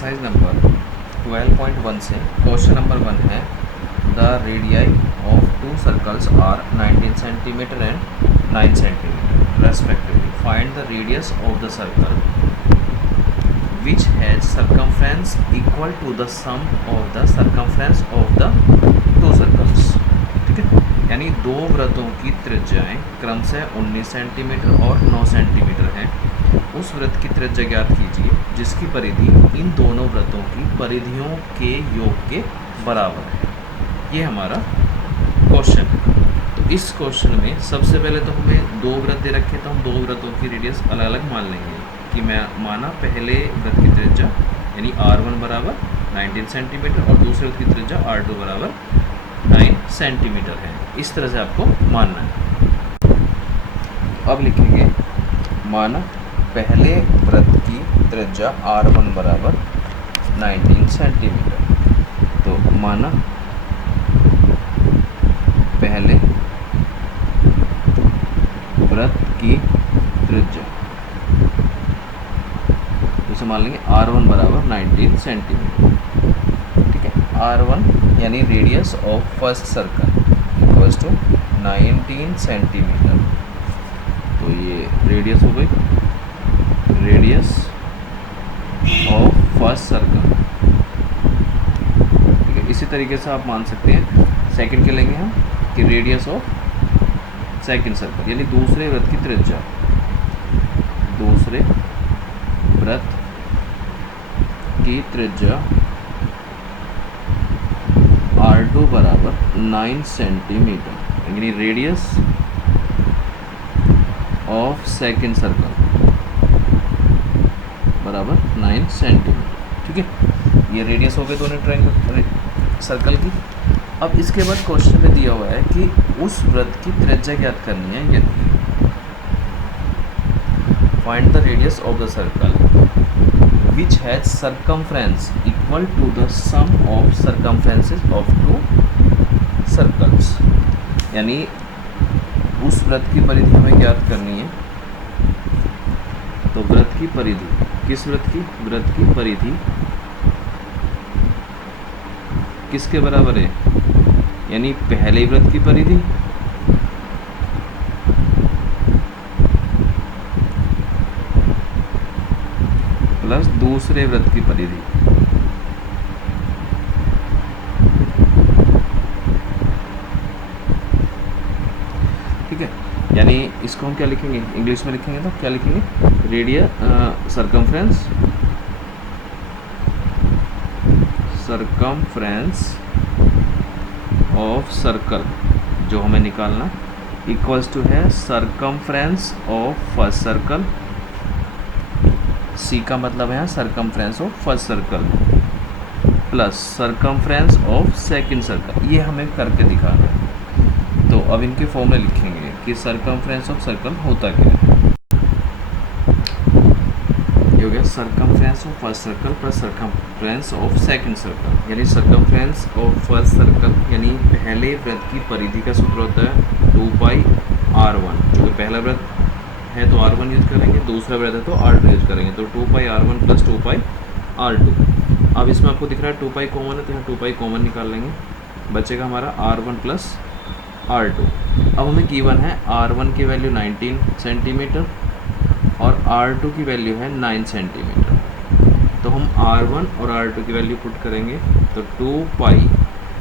Exercise number 12.1 से question number 1 है the radii of two circles are 19 centimetre and 9 centimetre respectively. Find the radius of the circle which has circumference equal to the sum of the circumference of the two circles. ठीक है, यानी दो वृत्तों की त्रिज्याएं क्रमशः 19 centimetre और 9 centimetre हैं. उस वृत्त की त्रिज्या ज्ञात कीजिए जिसकी परिधि इन दोनों वृत्तों की परिधियों के योग के बराबर है. ये हमारा क्वेश्चन है. तो इस क्वेश्चन में सबसे पहले तो हमें दो वृत्त दे रखे, तो हम दो वृत्तों की रेडियस अलग अलग मान लेंगे कि मैं माना पहले वृत्त की त्रिज्या यानी R1 बराबर 19 सेंटीमीटर और दूसरे वृत्त की त्रिज्या R2 बराबर 9 सेंटीमीटर है. इस तरह से आपको मानना है. अब लिखेंगे माना पहले वृत्त की त्रिज्या R1 बराबर 19 सेंटीमीटर. तो माना पहले वृत्त की त्रिज्या तो मान लेंगे R1 बराबर 19 सेंटीमीटर. ठीक है, R1 यानी radius of first circle equals to 19 centimetre. तो ये रेडियस हो गई, रेडियस ऑफ फर्स्ट सर्कल. ठीक है, इसी तरीके से आप मान सकते हैं सेकंड के लेंगे हम कि रेडियस ऑफ सेकंड सर्कल यानी दूसरे वृत्त की त्रिज्या, दूसरे वृत्त की त्रिज्या R2 बराबर 9 सेंटीमीटर यानी रेडियस ऑफ सेकंड सर्कल बराबर 9 सेंटीमीटर. ठीक है, ये रेडियस हो गए दोनों ट्रायंगल सर्कल की. अब इसके बाद क्वेश्चन में दिया हुआ है कि उस वृत्त की त्रिज्या ज्ञात करनी है. यदि find the radius of the circle which has circumference equal to the sum of circumferences of two circles. यानी उस वृत्त की परिधि हमें ज्ञात करनी है. तो वृत्त की परिधि, किस वृत्त की? वृत्त की परिधि किसके बराबर है? यानी पहले वृत्त की परिधि प्लस दूसरे वृत्त की परिधि. ठीक है, यानी इसको हम क्या लिखेंगे? इंग्लिश में लिखेंगे तो क्या लिखेंगे? सरकमफ्रेंस ऑफ सर्कल जो हमें निकालना इक्वल्स टू है सरकमफ्रेंस ऑफ फर्स्ट सर्कल. सी का मतलब है circumference of first circle plus circumference of second circle. ये हमें करके दिखाना है. तो अब इनके फॉर्मूले लिखेंगे कि सरकमफ्रेंस ऑफ सर्कल होता क्या है. ये हो गया circumference of first circle plus circumference of second circle. यानी सरकमफ्रेंस ऑफ फर्स्ट सर्कल यानी पहले वृत्त की परिधि का सूत्र होता है 2πr1. जो कि पहला वृत्त है तो R1 यूज करेंगे, दूसरा वृत्त है तो R2 यूज करेंगे. तो 2πr1 प्लस 2πr2. अब इसमें आपको दिख रहा है 2π कॉमन है तो यहाँ 2π कॉमन निकाल लेंगे. बचेगा हमारा R1 प्लस R2. अब हमें गिवन है R1 की वैल्यू 19 सेंटीमीटर और R2 की वैल्यू है 9 सेंटीमीटर. तो हम R1 और R2 की वैल्यू पुट करेंगे तो 2π,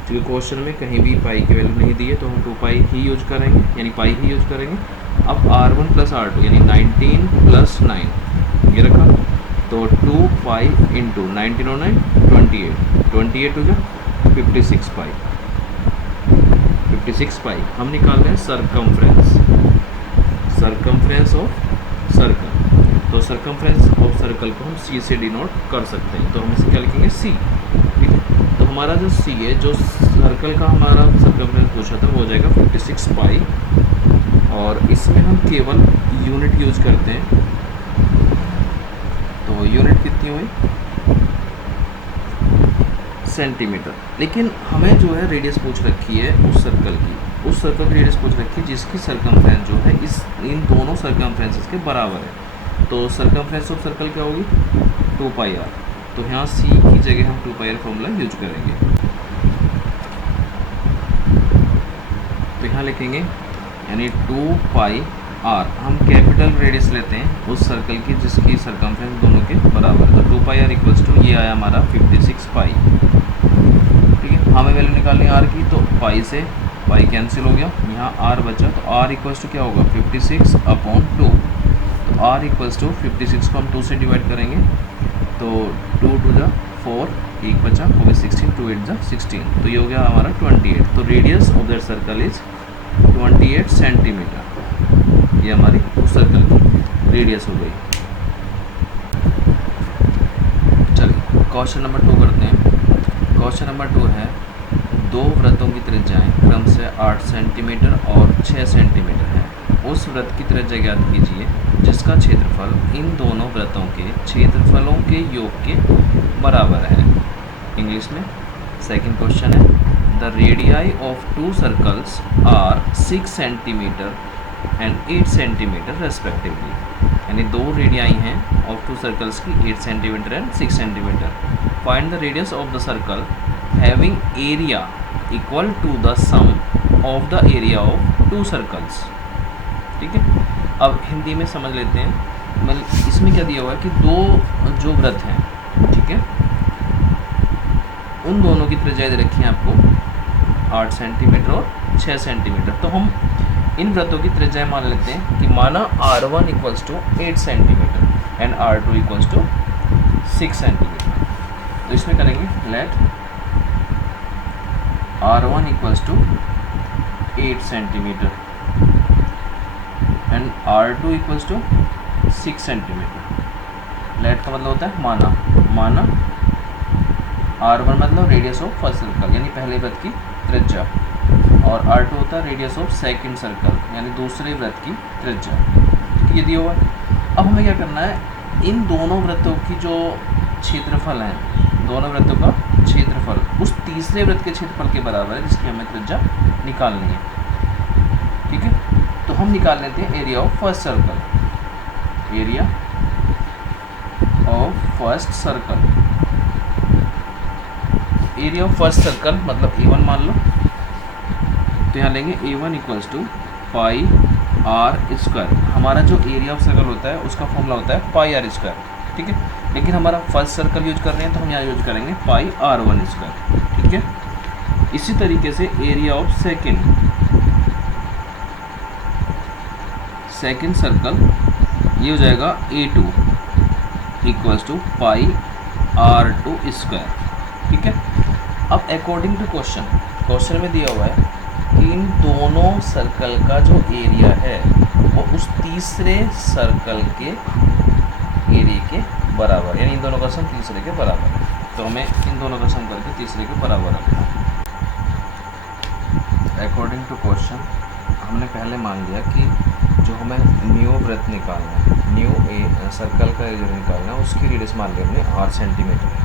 क्योंकि क्वेश्चन में कहीं भी पाई की वैल्यू नहीं दी है तो हम 2π ही यूज करेंगे यानी पाई ही यूज करेंगे. अब R1 प्लस R2 यानी 19 प्लस 9 ये रखा तो 2π इंटू 19 और 9 28 हो गया 56 पाई. हम निकाल रहे हैं सरकमफ्रेंस ऑफ सर्कल. तो सरकमफ्रेंस ऑफ सर्कल को हम C से डिनोट कर सकते हैं. तो हम इसे क्या लिखेंगे? C. ठीक है, तो हमारा जो C है, जो सर्कल का हमारा सरकमफ्रेंस पूछा था वो हो जाएगा 56 पाई. और इसमें हम केवल यूनिट यूज करते हैं. तो यूनिट कितनी हुई? सेंटीमीटर. लेकिन हमें जो है रेडियस पूछ रखी है उस सर्कल की रेडियस पूछ रखी है जिसकी सरकमफ्रेंस जो है इन दोनों सरकमफ्रेंसेस के बराबर है. तो सरकमफ्रेंस ऑफ सर्कल क्या होगी? 2πr. तो यहाँ सी की जगह हम 2 पाई फॉर्मूला यूज करेंगे। तो यहाँ लिखेंगे यानी 2 पाई आर, हम कैपिटल रेडियस लेते हैं उस सर्कल की जिसकी सरकमफ्रेंस दोनों के बराबर है। तो 2 पाई आर इक्वल्स टू ये आया हमारा 56 पाई। ठीक है, हमें वैल्यू निकालनी है आर की, तो पाई से पाई कैंसिल हो गया, यहाँ आर बचा, तो आर इक्वल्स टू क्या होगा 56/2। तो आर इक्वल्स टू 56 को हम 2 से डिवाइड करेंगे, तो 2 2 जा 4, 1 बचा, हो गया 16, 2 8 जा 16, तो ये हो गया हमारा 28। तो radius of that circle is 28 centimetre. ये हमारी उस सर्कल की रेडियस हो गई। चलिए क्वेश्चन नंबर 2 करते हैं। क्वेश्चन नंबर 2 है, दो वृत्तों की त्रिज्याएं क्रम से 8 सेंटीमीटर और 6 सेंटीमीटर है। उस वृत्त की त्रिज्या ज्ञात कीजिए जिसका क्षेत्रफल इन दोनों वृत्तों के क्षेत्रफलों के योग के बराबर है। इंग्लिश में सेकंड क्वेश्चन है, the radii of 2 circles are 6 centimetre and 8 centimetre respectively. यानी 2 रेडियाई हैं ऑफ 2 सर्कल्स की 8 centimetre and 6 centimetre. Find the radius of the circle having area equal to the sum of the area of 2 circles. ठीक है, अब हिंदी में समझ लेते हैं। मतलब इसमें क्या दिया हुआ है कि दो जो वृत्त हैं, ठीक है, उन दोनों की त्रिज्या दे रखी है आपको 8 सेंटीमीटर और 6 सेंटीमीटर। तो हम इन वृत्तों की त्रिज्या मान लेते हैं कि माना R1 equals to 8 centimetre and R2 equals to 6 centimetre. तो इसमें करेंगे let R1 equals to 8 centimetre and R2 equals to 6 centimetre. Let का मतलब होता है माना R1 मतलब रेडियस ऑफ फर्स्ट सर्कल यानी पहले वृत्त की त्रिज्या, और R2 होता है रेडियस ऑफ सेकंड सर्कल यानी दूसरे वृत्त की त्रिज्या। ठीक है, ये दिया हुआ है। अब हमें क्या करना है, इन दोनों वृत्तों की जो क्षेत्रफल हैं, दोनों वृत्तों का क्षेत्रफल उस तीसरे वृत्त के क्षेत्रफल के बराबर है जिसकी हमें त्रिज्या निकालनी है। ठीक है, तो हम निकाल लेते हैं area of first circle. Area of first circle, area of first circle मतलब A1 मान लो। तो यहाँ लेंगे A1 equals to pi R square. हमारा जो एरिया ऑफ सर्कल होता है उसका फॉर्मूला होता है पाई आर स्क्वायर। ठीक है, लेकिन हमारा फर्स्ट सर्कल यूज कर रहे हैं तो हम यहाँ यूज करेंगे पाई R1 स्क्वायर। ठीक है, इसी तरीके से एरिया ऑफ सेकंड सर्कल ये हो जाएगा A2 equals to pi R2 square. ठीक है, अब अकॉर्डिंग टू क्वेश्चन में दिया हुआ है कि इन दोनों सर्कल का जो एरिया है वो उस तीसरे सर्कल के एरिया के बराबर, यानी इन दोनों का सम तीसरे के बराबर है। तो हमें इन दोनों का सम करके तीसरे के बराबर रखना है। अकॉर्डिंग टू क्वेश्चन हमने पहले मान लिया कि जो हमें न्यू वृत्त निकालना है, न्यू सर्कल का एरिया निकालना है, उसकी रेडियस मान लिया हमने 8 सेंटीमीटर है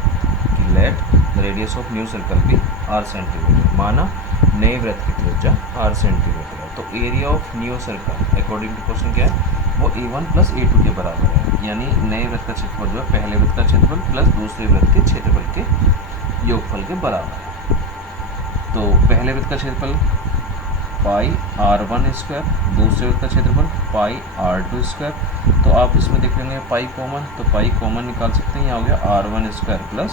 कि let the radius of new circle भी 8 सेंटीमीटर। माना नए वृत्त की त्रिज्या 8 सेंटीमीटर है। तो area of new circle according to question क्या है, वो A1 प्लस A2 के बराबर है। यानी नए वृत्त का क्षेत्रफल जो है पहले वृत्त का क्षेत्रफल प्लस दूसरे वृत्त के क्षेत्रफल के योगफल के बराबर है। तो पहले वृत्त का क्षेत्रफल पाई R1 स्क्वायर, दूसरे वृत्त का क्षेत्रफल पाई R2 स्क्वायर। तो आप इसमें देख लेंगे पाई कॉमन, तो पाई कॉमन निकाल सकते हैं। यहाँ हो गया R1 square plus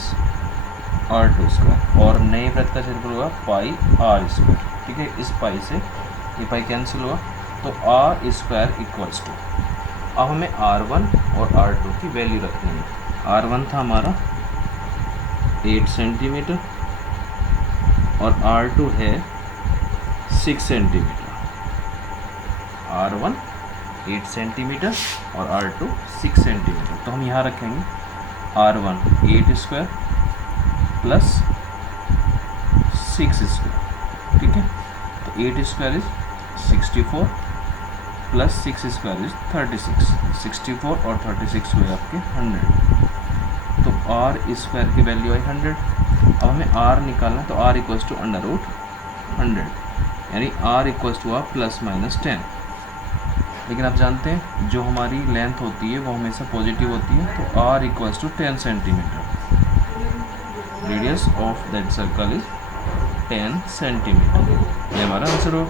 R2 square, और नए वृत्त का क्षेत्रफल होगा पाई R स्क्वायर। ठीक है, इस पाई से ये पाई कैंसिल हुआ, तो R स्क्वायर इक्वल्स टू, अब हमें R1 और R2 की वैल्यू रखनी है। R1 था हमारा 8 सेंटीमीटर और R2 है 6 सेंटीमीटर। R1 8 सेंटीमीटर और R2 6 सेंटीमीटर। तो हम यहाँ रखेंगे R1 8 स्क्वायर प्लस 6 स्क्वायर। ठीक है, तो 8 square is 64 plus 6 square is 36। 64 और 36 हुए आपके 100। तो R स्क्वायर की वैल्यू आई 100। अब हमें R निकालना है, तो R इक्वल्स टू √100, यानी R equals two plus minus 10। लेकिन आप जानते हैं जो हमारी लेंथ होती है वो हमेशा पॉजिटिव होती है, तो R equals to 10 centimetre. Radius of that circle is 10 centimetre. ये हमारा आंसर हो।